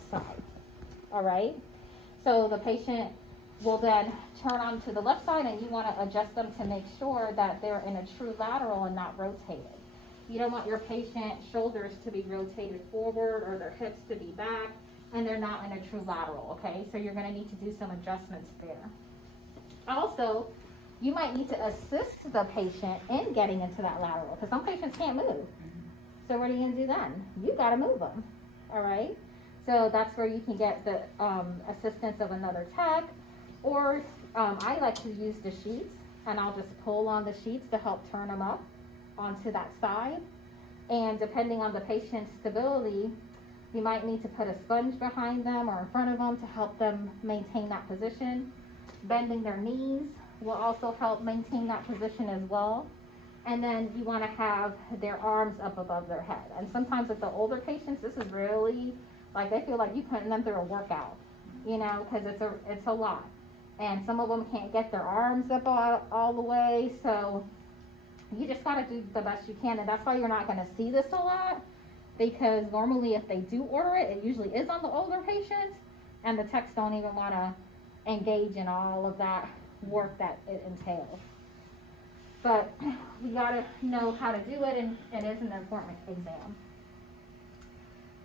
left side. All right? So the patient will then turn onto the left side, and you want to adjust them to make sure that they're in a true lateral and not rotated. You don't want your patient's shoulders to be rotated forward or their hips to be back, and they're not in a true lateral, okay? So you're going to need to do some adjustments there. Also, you might need to assist the patient in getting into that lateral, because some patients can't move. So what are you going to do then? You got to move them, all right? So that's where you can get the assistance of another tech, or I like to use the sheets, and I'll just pull on the sheets to help turn them up onto that side. And depending on the patient's stability, you might need to put a sponge behind them or in front of them to help them maintain that position. Bending their knees will also help maintain that position as well. And then you want to have their arms up above their head. And sometimes with the older patients, this is really, like, they feel like you're putting them through a workout, you know, because it's a lot. And some of them can't get their arms up all the way, so you just got to do the best you can. And that's why you're not going to see this a lot, because normally if they do order it, it usually is on the older patients, and the techs don't even want to engage in all of that work that it entails. But we got to know how to do it, and it is an important exam.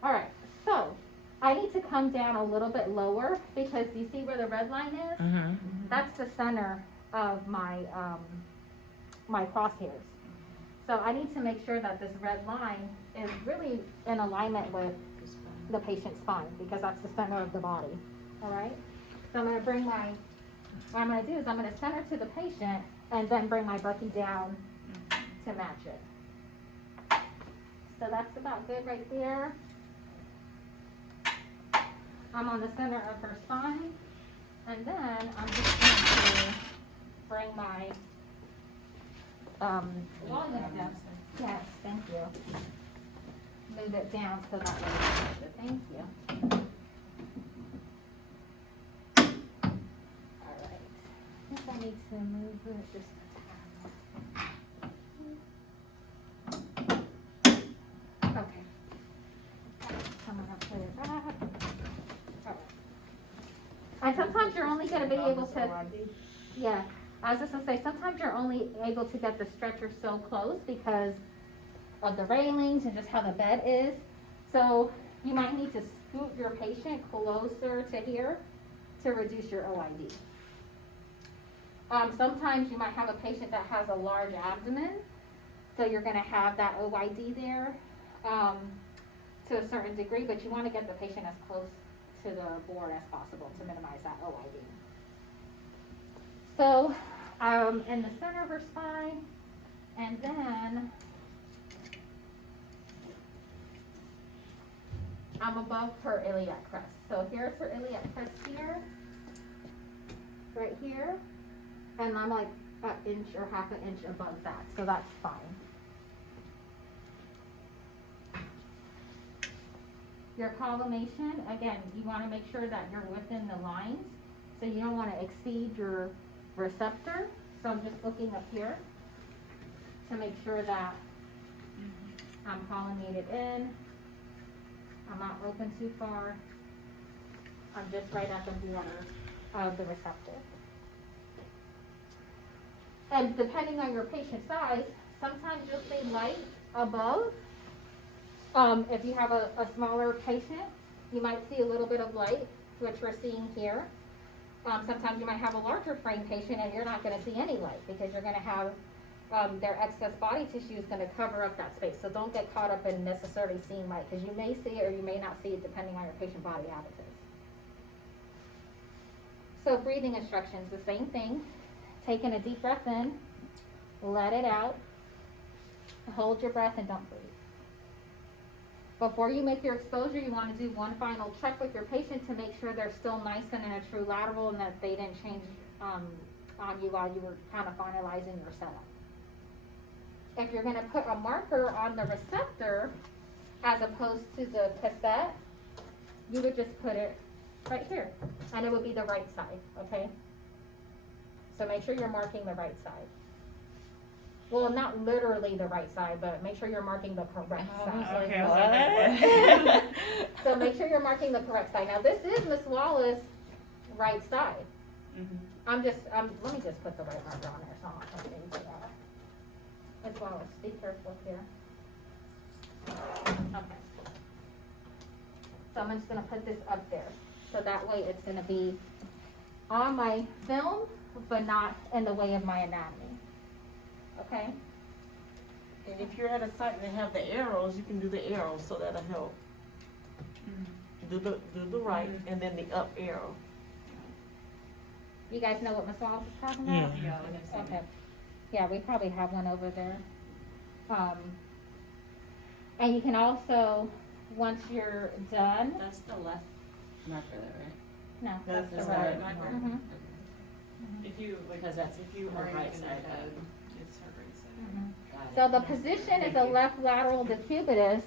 All right, so I need to come down a little bit lower, because you see where the red line is? Mm-hmm. That's the center of my my crosshairs. So I need to make sure that this red line is really in alignment with the patient's spine, because that's the center of the body. All right? So I'm going to bring what I'm going to do is I'm going to center to the patient and then bring my bucky down to match it. So that's about good right there. I'm on the center of her spine, and then I'm just going to bring my walnut down. Yes, thank you. Move it down so that way. Thank you. All right. I think I need to move it just a tad. Okay. I'm gonna put it back. All right. And sometimes you're only going to be able to. Yeah. I was just going to say, sometimes you're only able to get the stretcher so close because of the railings and just how the bed is. So you might need to scoot your patient closer to here to reduce your OID. Sometimes you might have a patient that has a large abdomen, so you're going to have that OID there to a certain degree, but you want to get the patient as close to the board as possible to minimize that OID. So in the center of her spine, and then I'm above her iliac crest. So here's her iliac crest here, right here, and I'm like an inch or half an inch above that, so that's fine. Your collimation, again, you want to make sure that you're within the lines, so you don't want to exceed your receptor. So I'm just looking up here to make sure that I'm collimated in. I'm not open too far. I'm just right at the border of the receptor. And depending on your patient size, sometimes you'll see light above. If you have a smaller patient, you might see a little bit of light, which we're seeing here. Sometimes you might have a larger frame patient and you're not going to see any light because you're going to have their excess body tissue is going to cover up that space. So don't get caught up in necessarily seeing light, because you may see it or you may not see it depending on your patient body habitus. So breathing instructions, the same thing. Taking a deep breath in, let it out, hold your breath and don't breathe. Before you make your exposure, you want to do one final check with your patient to make sure they're still nice and in a true lateral and that they didn't change on you while you were kind of finalizing your setup. If you're going to put a marker on the receptor as opposed to the cassette, you would just put it right here, and it would be the right side, okay? So make sure you're marking the right side. Well, not literally the right side, but make sure you're marking the correct side. Okay, what? So make sure you're marking the correct side. Now this is Miss Wallace's right side. Let me just put the right marker on there so I'm not confusing that. Miss Wallace, be careful here. Okay. So I'm just gonna put this up there. So that way it's gonna be on my film, but not in the way of my anatomy. Okay? And if you're at a site and they have the arrows, you can do the arrows, so that'll help. Do the right and then the up arrow. You guys know what Miss Wallace is talking about? Yeah. Okay. Yeah, we probably have one over there. And you can also, once you're done, That's the left marker there, right? no, that's That's the the right. right marker. Mhm. If you, because that's if you are right side up. It's her right side. Mhm. Got it. So the position is a left lateral decubitus.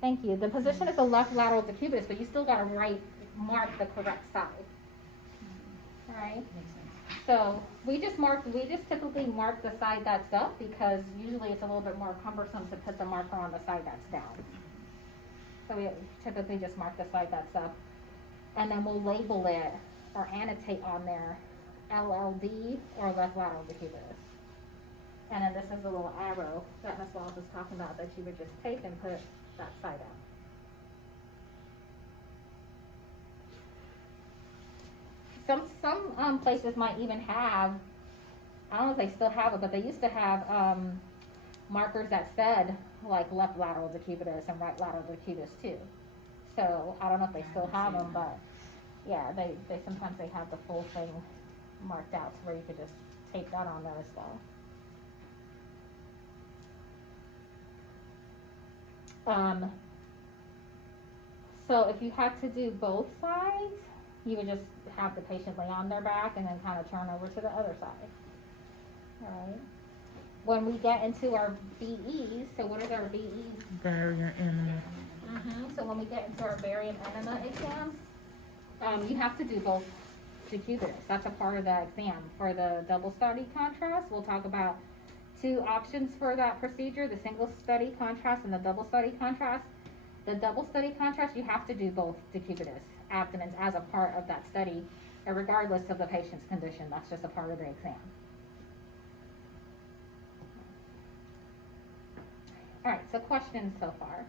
Thank you. The position is a left lateral decubitus, but you still gotta mark the correct side. Alright? Makes sense. So we just typically mark the side that's up because usually it's a little bit more cumbersome to put the marker on the side that's down. So we typically just mark the side that's up. And then we'll label it or annotate on there LLD or left lateral decubitus. And then this is the little arrow that Ms. Wallace was talking about that you would just take and put that side up. Some places might even have, I don't know if they still have it, but they used to have markers that said like left lateral decubitus and right lateral decubitus too. So I don't know if they still have them, but yeah, they sometimes they have the full thing marked out to where you could just tape that on there as well. So if you had to do both sides, you would just have the patient lay on their back and then kind of turn over to the other side. Alright. When we get into our BEs, so what is our BEs? Barrier enema. So when we get into our variant enema exams, you have to do both decubitus. That's a part of the exam. For the double study contrast, we'll talk about two options for that procedure, the single study contrast and the double study contrast. The double study contrast, you have to do both decubitus abdomens as a part of that study, regardless of the patient's condition. That's just a part of the exam. Alright, so questions so far?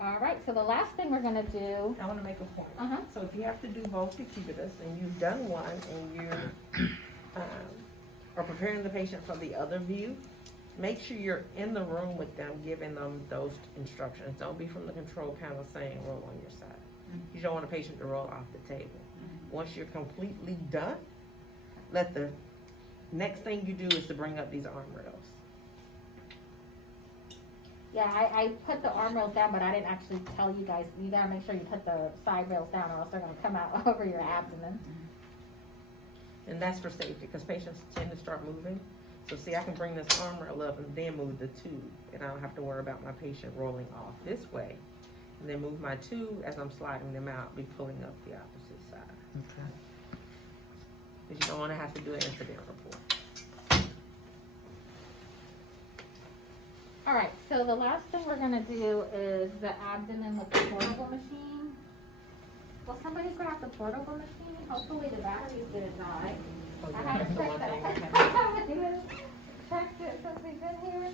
Alright, so the last thing we're gonna do, I wanna make a point. Uh-huh. So if you have to do both decubitus and you've done one and you're, are preparing the patient for the other view, make sure you're in the room with them, giving them those instructions. Don't be from the control panel saying roll on your side. You don't want a patient to roll off the table. Once you're completely done, the next thing you do is to bring up these arm rails. yeah, I put the arm rails down, but I didn't actually tell you guys, you gotta make sure you put the side rails down or else they're gonna come out over your abdomen. And that's for safety, because patients tend to start moving. So see, I can bring this arm rail up and then move the tube, and I don't have to worry about my patient rolling off this way. And then move my tube as I'm sliding them out, be pulling up the opposite side. Okay. Because you don't want to have to do an incident report. Alright, so the last thing we're gonna do is the abdomen with the portable machine. Will somebody grab the portable machine? Hopefully the batteries didn't die. I haven't checked that. I haven't even checked it since we've been here.